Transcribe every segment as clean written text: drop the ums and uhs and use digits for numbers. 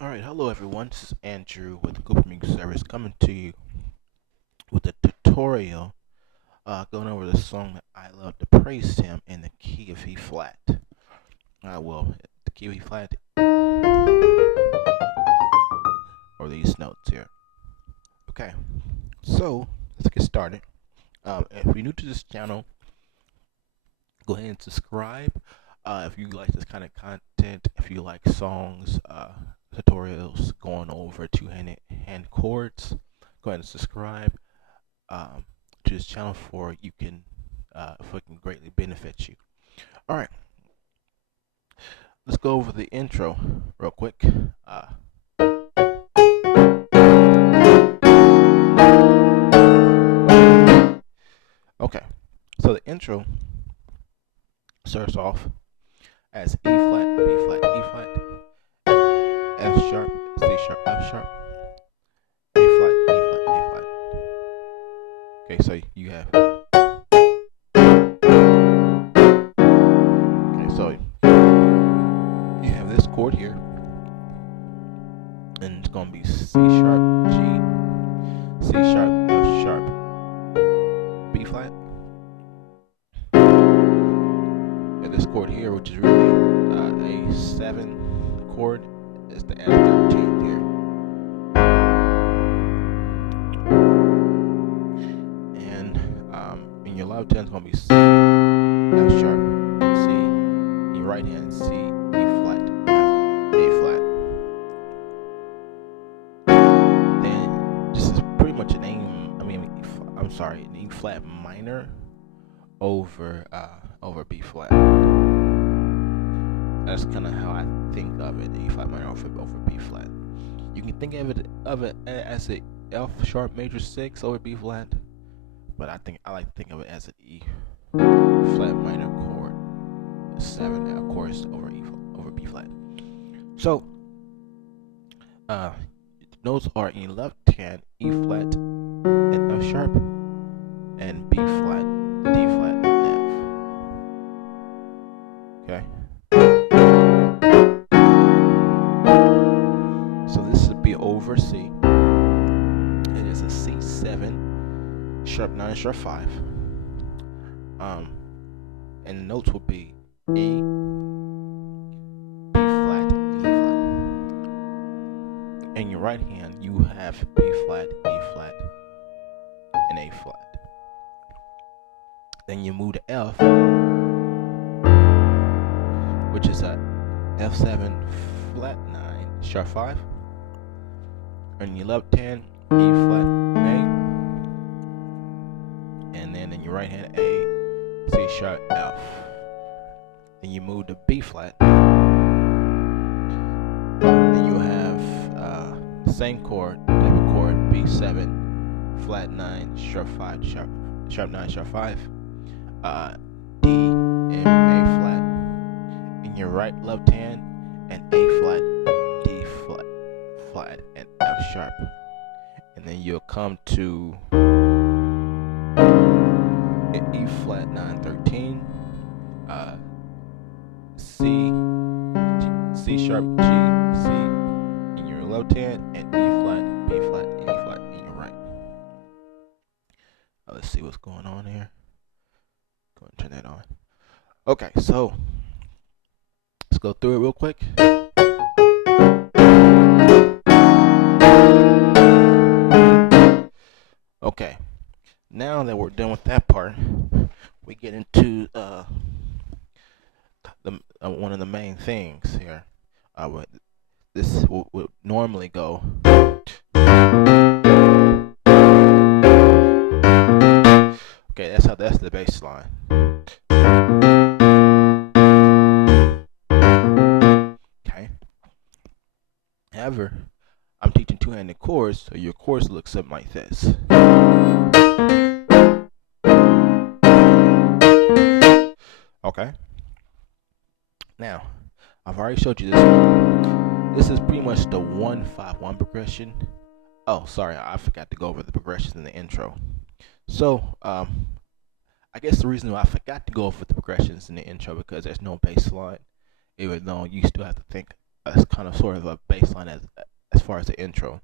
Alright, hello everyone, this is Andrew with the Cooper Music Service coming to you with a tutorial going over the song that I love to praise him in the key of E flat. The key of E flat, or these notes here. Okay, so let's get started. If you're new to this channel, go ahead and subscribe. If you like this kind of content, if you like songs, tutorials going over two-hand chords, go ahead and subscribe to this channel for it can greatly benefit you. All right, let's go over the intro real quick. Okay, so the intro starts off as E flat, B flat, E flat, F sharp, C sharp, F sharp, A flat, E flat, A flat. Okay, so you have. Okay, so you have this chord here, and it's gonna be C sharp, G, C sharp, F sharp, B flat. And this chord here, which is really a 7 chord, is the F13 here. And in your left hand, it's gonna be C, F sharp, C. In your right hand, C, E flat, F, A flat. Then this is pretty much an an E flat minor over B flat. That's kind of how I think of it. E flat minor over B flat. You can think of it as a F sharp major 6 over B flat, but I like to think of it as an E flat minor chord 7, of course, over B flat. So notes are in left hand E flat and F sharp, and B flat, D flat, and F. Okay. So this would be over C. It is a C7, sharp 9, sharp 5. And the notes will be E, B flat, and E flat. In your right hand, you have B flat, E flat, and A flat. Then you move to F, which is a F7 flat 9 sharp 5. On your left hand, E flat, A, and then in your right hand, A, C sharp, F. Then you move to B flat. Then you have the same chord, type of chord, B7 flat 9 sharp 5 sharp 9 sharp 5. D and A flat in your left hand, and A flat, D flat, and F sharp. And then you'll come to E flat 9 13, C sharp, G, C in your left hand, and E flat, B flat, and E flat in your right. Let's see what's going on here. Go ahead and turn that on. Okay, so let's go through it real quick. Okay, now that we're done with that part, we get into one of the main things here. This would normally go. Okay, that's the bass line. Okay. However, I'm teaching two-handed chords, so your chords look something like this. Okay. Now, I've already showed you this one. This is pretty much the 1-5-1 progression. Oh, sorry, I forgot to go over the progressions in the intro. So, I guess the reason why I forgot to go over the progressions in the intro because there's no bass line, even though you still have to think as kind of sort of a baseline as far as the intro.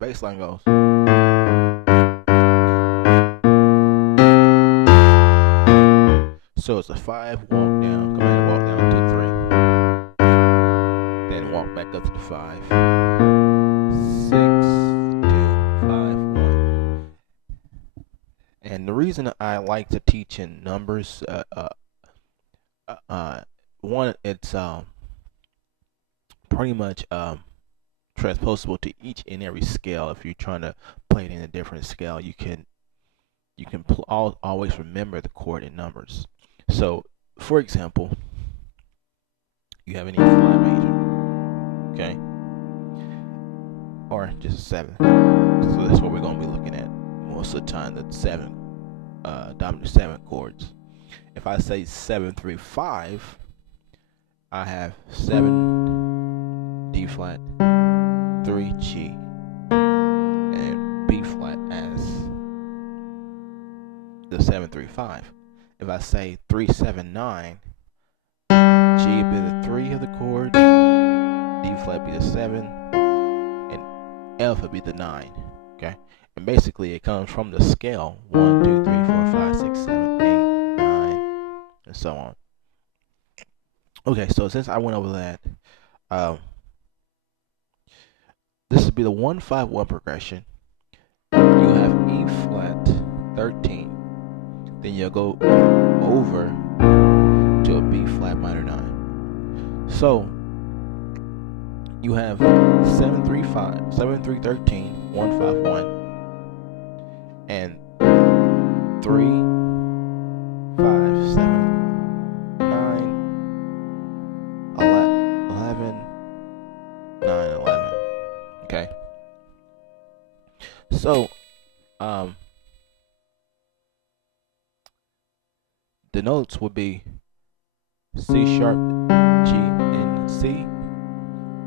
Baseline goes. So it's a 5, walk down, come in, walk down to 3, then walk back up to the 5, 6, 2, 5, 1. And the reason I like to teach in numbers, one, it's pretty much transposable to each and every scale. If you're trying to play it in a different scale, you can always remember the chord in numbers. So, for example, you have an E flat major, okay, or just a 7. So that's what we're going to be looking at most of the time. The dominant 7 chords. If I say 7, 3, 5, I have 7 D flat, 3 G, and B flat as the 7, 3, 5. If I say 3, 7, 9, G would be the 3 of the chord, D flat be the 7, and F would be the 9. Okay, and basically it comes from the scale 1, 2, 3, 4, 5, 6, 7, 8, 9, and so on. Okay, so since I went over that, this would be the 1, 5, 1 progression. You have E flat 13. Then you'll go over to a B flat minor 9. So you have 7, 3, 5, 7, 3, 13, 1, 5, 1, and 3, 5, 7, 9, 11, 9, 11. Okay. So, the notes would be C sharp, G, and C,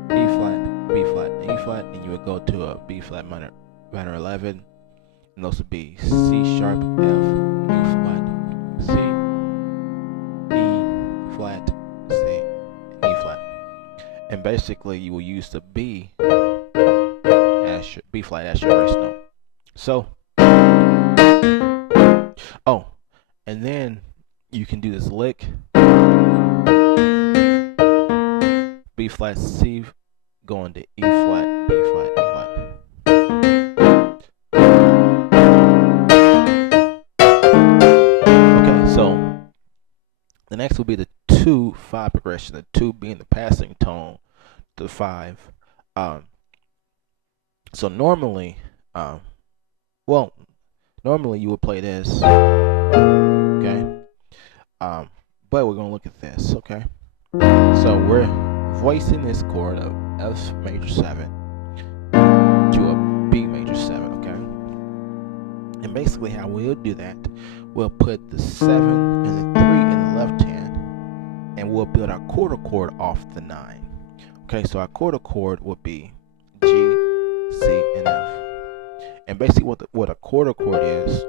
E flat, B flat, and E flat, and you would go to a B flat minor 11, and those would be C sharp, F, E flat, C, E flat, C, and E flat. And basically you will use the B flat as your bass note. So, and then you can do this lick, B flat, C, going to E flat, B flat, E flat. Okay, so the next will be the 2, 5 progression. The 2 being the passing tone to the 5. So normally, normally you would play this, okay? But we're gonna look at this, okay? So we're voicing this chord of F major 7 to a B major 7, okay? And basically how we'll do that, we'll put the 7 and the 3 in the left hand, and we'll build our quarter chord off the 9. Okay, so our quarter chord would be G, C, and F. And basically what a quarter chord is,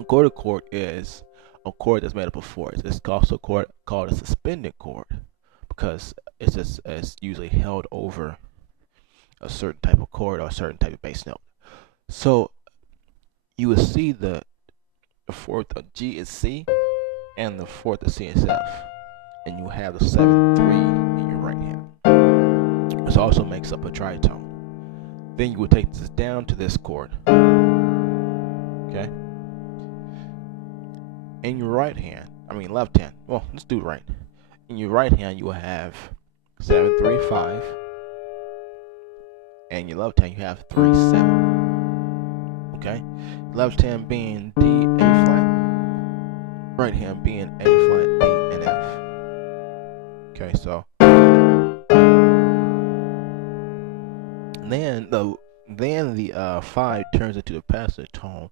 a quarter chord is a chord that's made up of 4s. It's also called a suspended chord because it's usually held over a certain type of chord or a certain type of bass note. So you will see the 4th of G is C and the 4th of C is F, and you have the 7, 3 in your right hand. This also makes up a tritone. Then you would take this down to this chord, okay? In your left hand, well, let's do right. In your right hand, you will have 7, 3, 5, and your left hand, you have 3, 7. Okay, left hand being D, A flat, right hand being A flat, D, and F. Okay, so then the 5 turns into the passive tone,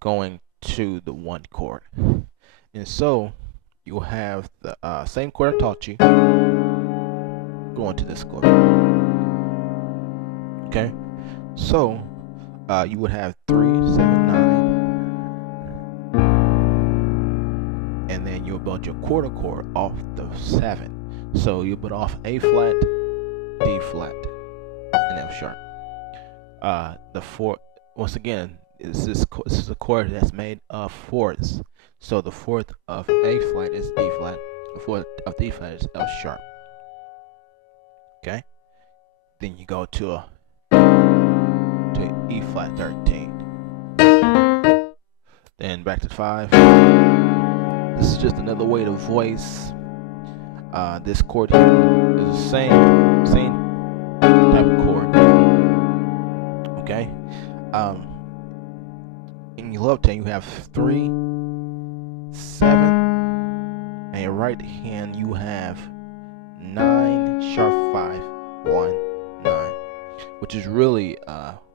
going to the 1 chord. And so you'll have the same chord I taught you going to this chord. Okay, so you would have 3, 7, 9, and then you'll build your quarter chord off the 7. So you put off A flat, D flat, and F sharp. The fourth, once again, this is a chord that's made of fourths. So the fourth of A flat is D flat. The fourth of D flat is F sharp. Okay. Then you go to E flat 13. Then back to 5. This is just another way to voice. This chord here is the same type of chord. Okay. In your left hand you have 3, 7, and your right hand you have 9 sharp 5, 1, 9, which is really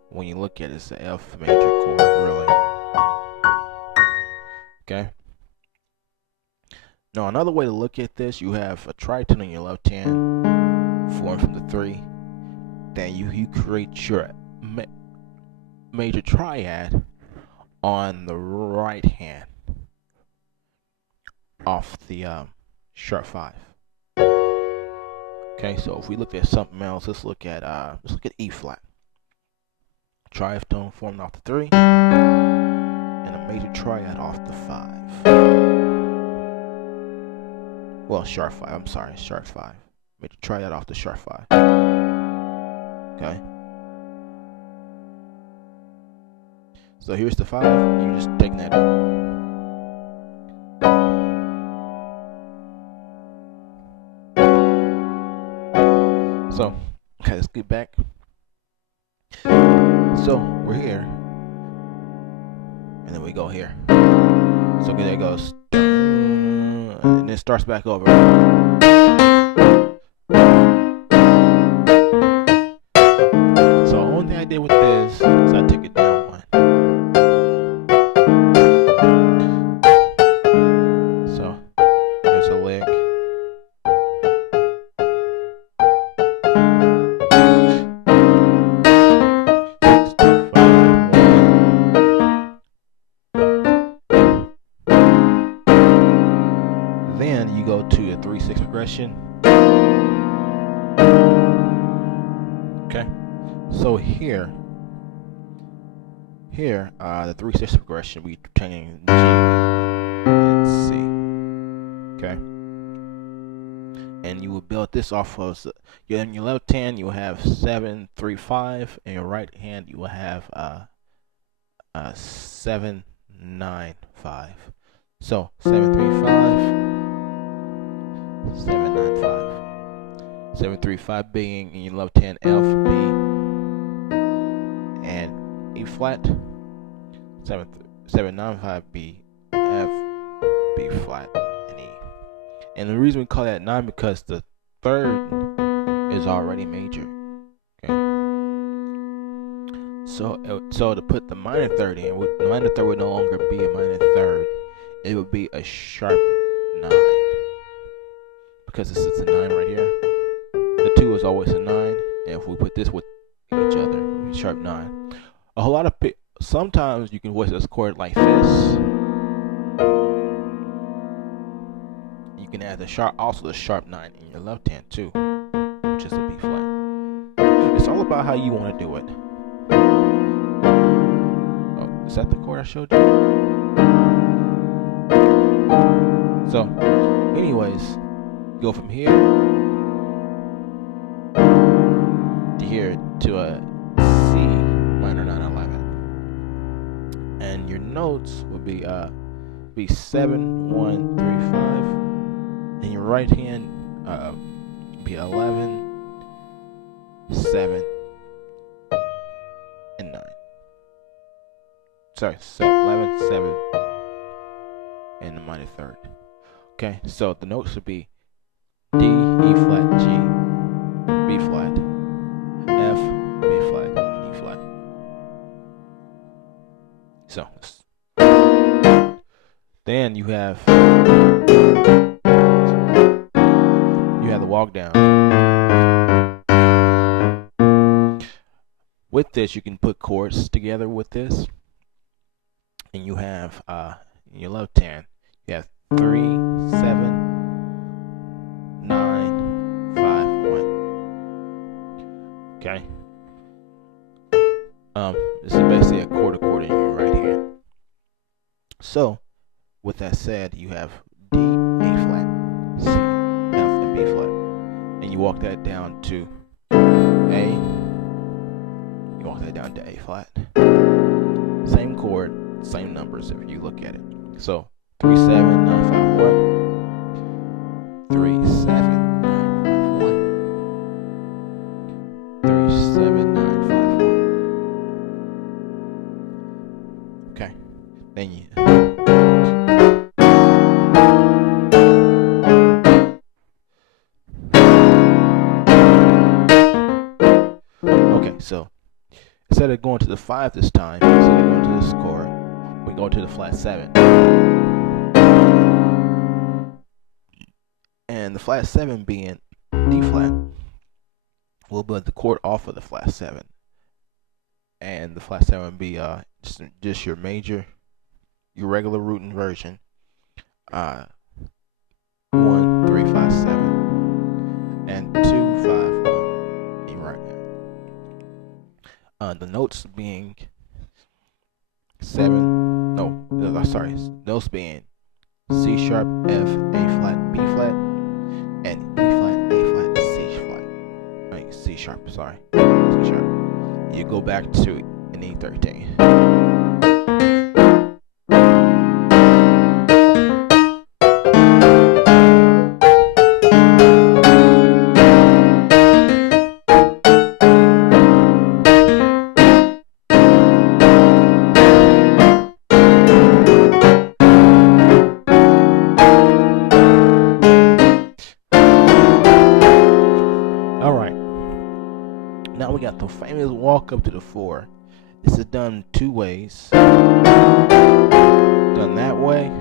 when you look at it, it's the F major chord, really. Okay. Now another way to look at this, you have a tritone in your left hand, formed from the 3. Then you create your major triad on the right hand off the sharp 5. Okay, so if we look at something else, let's look at E flat. Tritone formed off the 3, and a major triad off the 5. Well, sharp 5. I'm sorry, sharp 5. Major triad off the sharp 5. Okay. So here's the 5. You're just taking that up. So, okay, let's get back. So we're here, and then we go here. So there it goes, and it starts back over. So the only thing I did with this is I took it down 1. So there's a lick. Then you go to a 3/6 progression. Okay, so here, the 3/6 progression, we turning G and C. Okay, and you will build this off of in your left hand you will have 7, 3, 5, and your right hand you will have 7, 9, 5. So 7, 3, 5. 7, 9, 5. 7, 3, 5 being in your left hand F, B, and E flat. 7, 9, 5 B, F, B flat, and E. And the reason we call that 9 because the 3rd is already major. Okay. So to put the minor 3rd in, the minor 3rd would no longer be a minor 3rd. It would be a sharp 9. Because this is a 9 right here. The 2 is always a 9, and if we put this with each other, it would be sharp 9. A whole lot of sometimes you can voice this chord like this. You can add the sharp, also the sharp 9 in your left hand too, which is a B flat. It's all about how you want to do it. Oh, is that the chord I showed you? So, anyways. Go from here to here to a C minor 9/11, and your notes would be 7, 1, 3, 5, and your right hand be 11, 7, and 9. Sorry, 11, 7, and the minor 3rd. Okay, so the notes would be D, E flat, G, B flat, F, B flat, and E flat. So, then you have the walk down. With this, you can put chords together with this, and you have in your left hand, you have 3, 7, 9, So with that said, you have D, A flat, C, F, and B flat, and you walk that down to A. You walk that down to A flat. Same chord, same numbers if you look at it. So 3 7 9 5 1, 3 7 9 5 1, 3 7 9 5 1. Okay, then you. Okay, so instead of going to the 5 this time, instead of going to this chord, we go to the flat 7. And the flat 7 being D flat, we'll build the chord off of the flat 7. And the flat 7 would be just your major, your regular root inversion. 1 3 5 7 and 2 5 1. You right now. The notes being notes being C sharp, F, A flat, B flat, and E flat, A flat, C flat. C sharp, sorry, C sharp. You go back to an E13. Now we got the famous walk up to the 4. This is done 2 ways. Done that way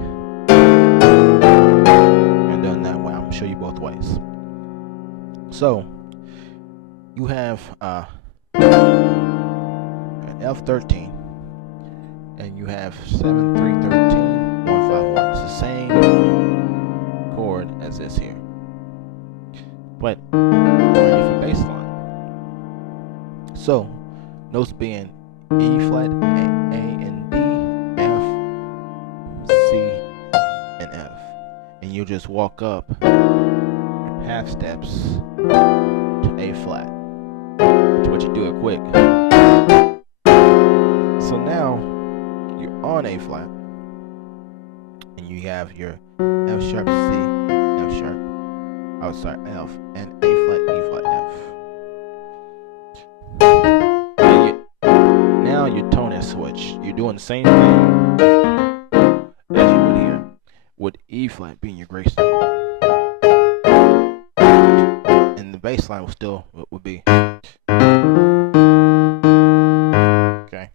and done that way. I'm gonna show you both ways. So you have an F13 and you have 7 3 13 1 5 1. It's the same chord as this here, but on a different bass line. So, notes being E flat, A and D, F, C, and F. And you just walk up half steps to A flat. But you do it quick. So now, you're on A flat. And you have your F sharp, C, F sharp, F, and A flat, E flat, F. Now your tone is switched. You're doing the same thing as you would here, with E flat being your grace note, and the bass line would be okay.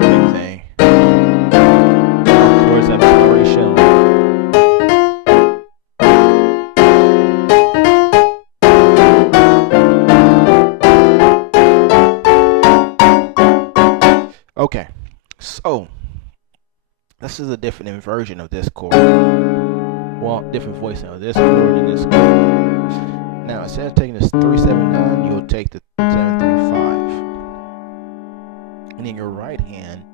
Same thing. Of course, I've already shown. Okay, so this is a different inversion of this chord. Well, different voicing of this chord and this chord. Now, instead of taking this 3 7 9, you'll take the 7 3 5, and in your right hand,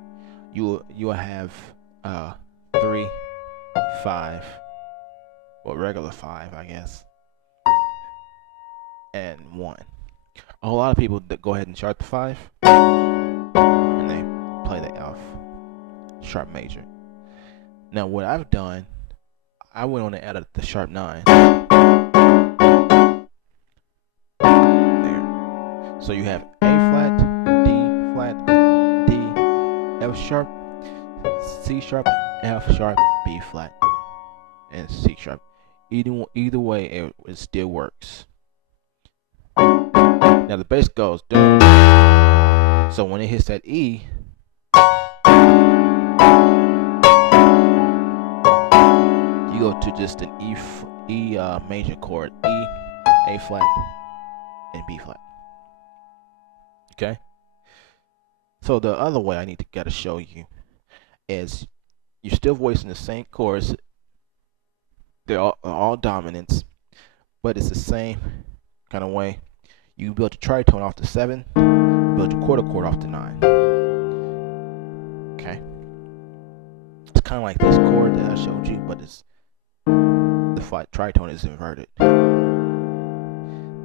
you will have 3 5, well, regular 5, I guess, and 1. A whole lot of people go ahead and chart the 5. Play the F sharp major. Now what I've done, I went on and added the sharp 9 there. So you have A flat, D flat, D, F sharp, C sharp, F sharp, B flat, and C sharp. Either way, it still works. Now the bass goes dun. So when it hits that E, you go to just an E major chord, E, A flat, and B flat. Okay. So the other way I gotta show you is you're still voicing the same chords. They're all dominants, but it's the same kind of way. You build your tritone off the 7, you build your quarter chord off the 9. Okay. It's kind of like this chord that I showed you, but it's the tritone is inverted.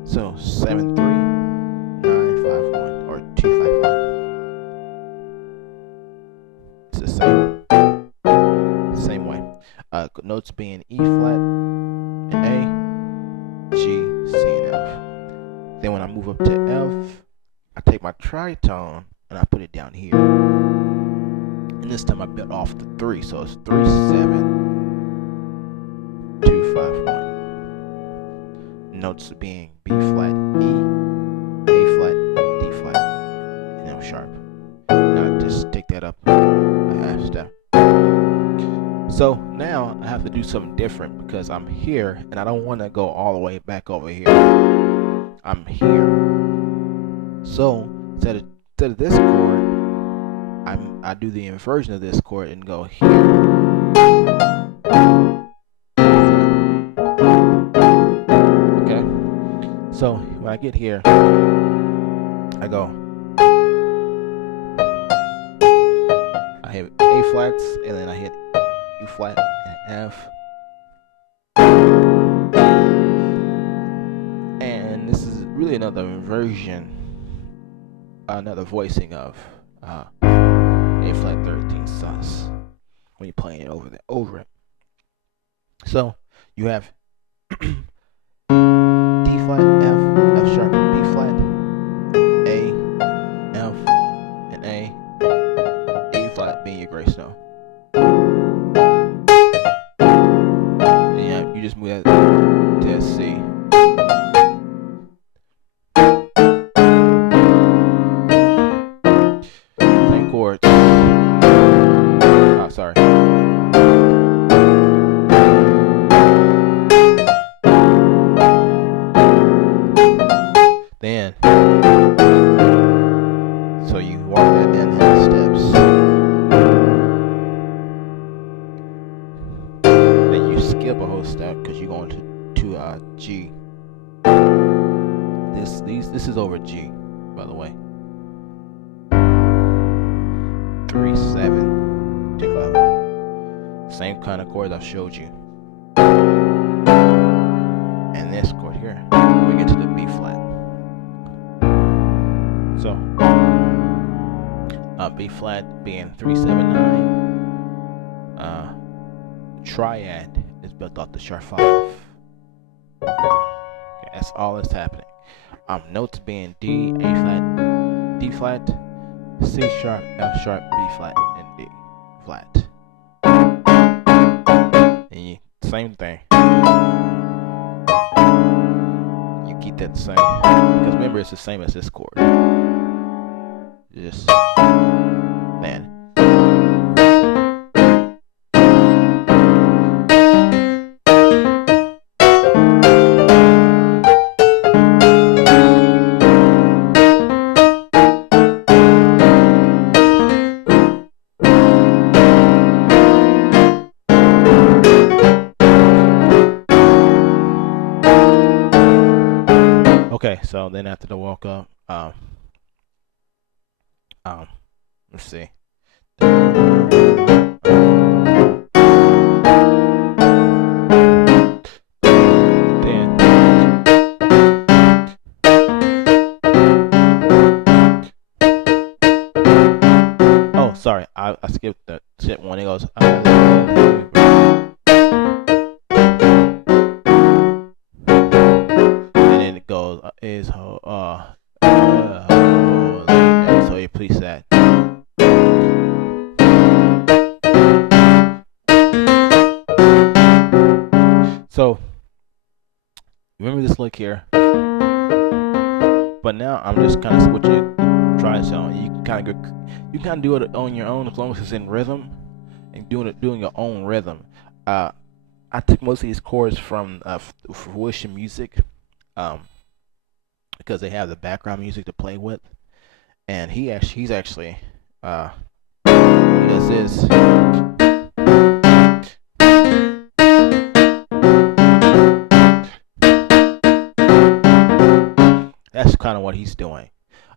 So 7 3 9 5 1 or 2 5 1. It's the same way. Notes being E flat and A, G, C, and F. Then when I move up to F, I take my tritone and I put it down here. And this time I built off the 3, so it's 3 7 2 5 1. Notes being B flat, E, A flat, D flat, and F sharp. Now just take that up a half step. So now I have to do something different because I'm here and I don't want to go all the way back over here. I'm here. So instead of this chord, I do the inversion of this chord and go here. Okay. So when I get here, I go. I hit A flats and then I hit E flat and F. And this is really another inversion, another voicing of A flat 13 sus when you're playing it over it. So you have D flat, F sharp, B flat, A, F, and A flat being your grace note. And you just move that to C. Same chords. Oh, sorry. Then, so you walk that in steps. Then you skip a whole step because you're going to G. This is over G, by the way. 3 7 2 5 1. Same kind of chords I showed you. And this chord here, we get to the B flat. So B flat being 3 7 9. Triad is built off the sharp 5. Okay, that's all that's happening. Notes being D, A flat, D flat, C sharp, F sharp, B flat, and D flat. And same thing. You keep that the same because remember it's the same as this chord. Just then. Okay, so then after the walk up, let's see. Oh, sorry, I skipped the step one. It goes. So you please that. So remember this lick here, but now I'm just kind of switching tritone. You can kind of do it on your own as long as it's in rhythm and doing your own rhythm. I took most of these chords from Fruition Music, because they have the background music to play with, and he's actually what he does is That's kind of what he's doing.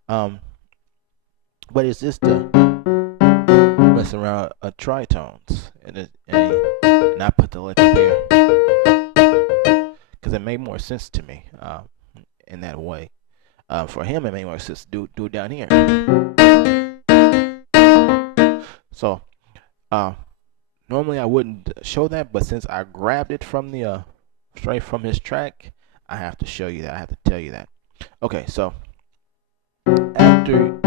But it's just the mess around tritones, and I put the lick up here because it made more sense to me in that way. For him, it made more sense to do it down here. So normally I wouldn't show that, but since I grabbed it from the straight from his track, I have to show you that. I have to tell you that. Okay, so after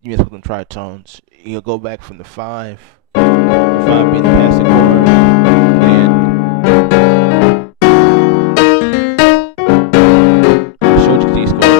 you mess with them tritones, you'll go back from the 5, the 5 being the passing chord, and I showed you these chords.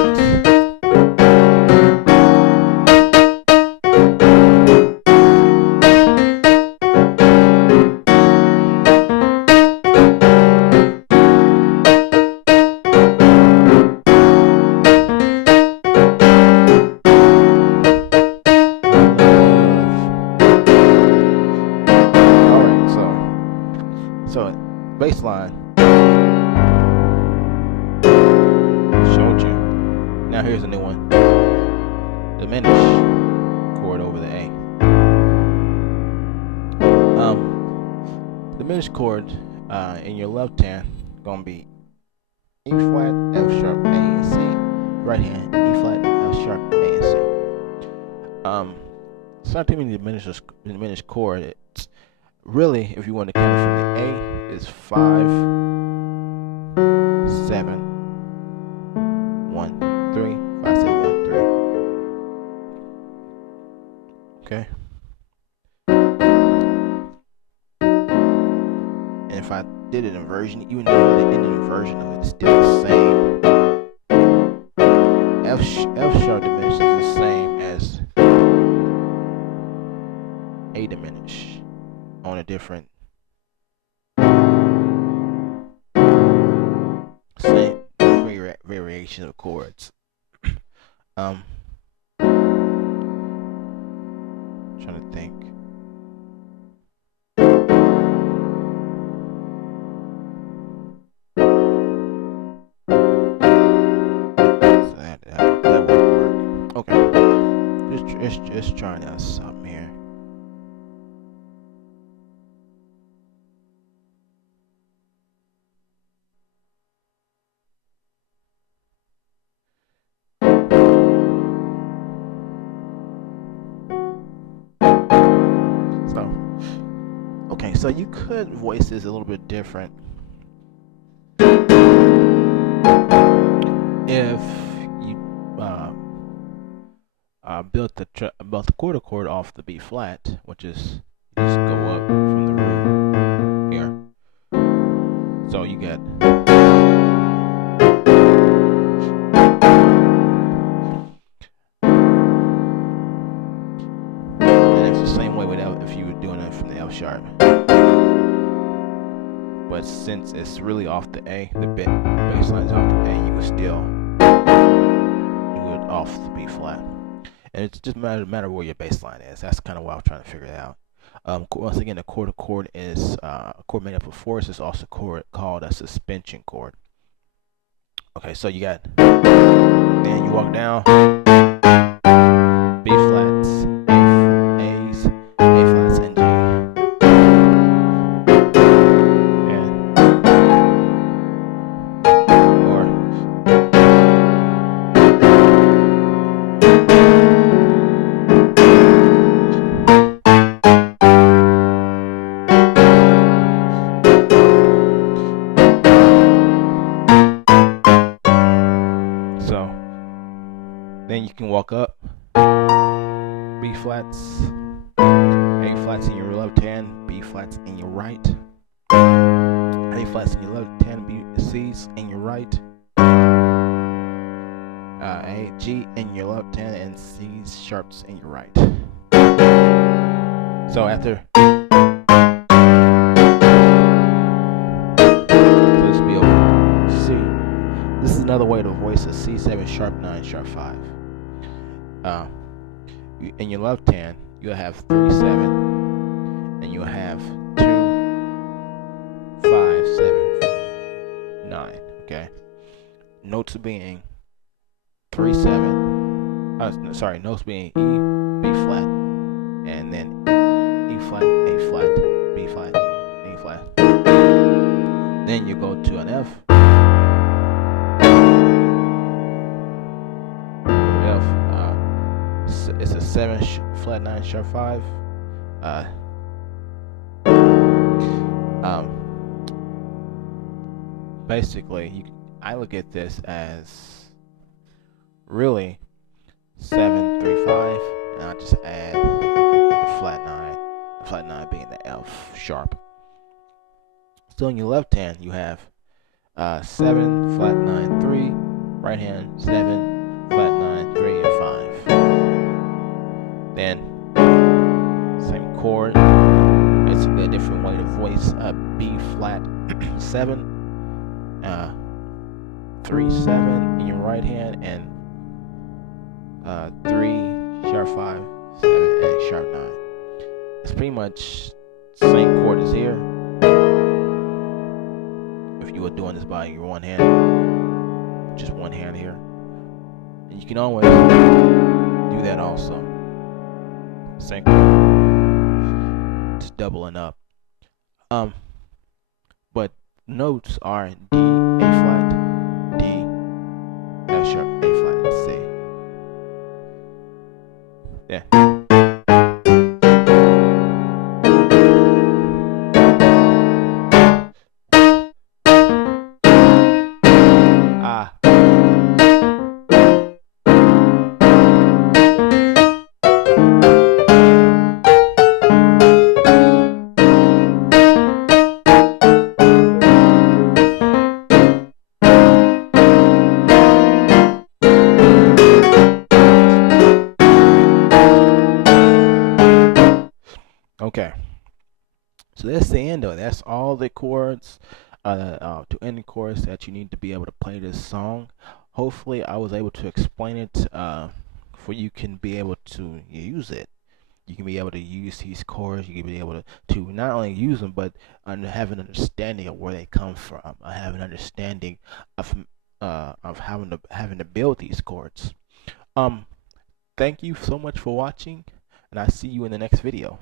So bass line showed you. Now here's a new one. Diminish chord over the A. Diminished chord in your left hand gonna be E flat, F sharp, A and C. Right hand, E flat, F sharp, A and C. It's not too many diminished chord. It's really, if you want to count it from the A, is 5, 7, 1, 3, 5, 7, 1, 3. Okay. And if I did an inversion, even though I did an inversion of it, it's still the same. F sharp diminished is the same as A diminished on a different same variation of chords. Trying to think. So that won't work. Okay. Just trying out something here. Okay, so you could voice this a little bit different if you built the quarter chord off the B flat, which is just go up from the root here. So you get and it's the same way without if you were doing it from the F sharp. But since it's really off the A, the bass line is off the A, you can still do it off the B flat. And it's just matter where your bass line is. That's kind of what I'm trying to figure it out. Once again, the quarter chord is a chord made up of 4s. It's also called a suspension chord. Okay, so you got, then you walk down, B flats, A's, A flats, and G. Then you can walk up, B flats, A flats in your left hand, B flats in your right, A flats in your left hand, B C's in your right, A G in your left hand, and C's sharps in your right. So after, so this will be over C. This is another way to voice a C7 sharp 9 sharp 5. In your left hand, you'll have 3 7, and you'll have 2 5 7 9. Okay. Notes being 3 7. Sorry, notes being E, B flat, and then E flat, A flat, B flat, A flat. Then you go to an F. F. It's a 7 flat 9 sharp 5. Basically, I look at this as really 7 3 5, and I just add the flat 9. The flat 9 being the F sharp. So in your left hand, you have 7 flat 9 3, right hand 7 flat 9 3 and 5. Then same chord. Basically a different way to voice B flat 7, 3 7 in your right hand, and 3 sharp 5 7 and sharp 9. It's pretty much the same chord as here. If you were doing this by your one hand, just one hand here, and you can always do that also. Same chord, just doubling up. But notes are D, A flat, D, F sharp, A flat, C. Yeah. Okay, so that's the end of it. That's all the chords to end the chorus that you need to be able to play this song. Hopefully I was able to explain it for you can be able to use it. You can be able to use these chords. You can be able to not only use them, but have an understanding of where they come from. I have an understanding of having to build these chords. Thank you so much for watching, and I'll see you in the next video.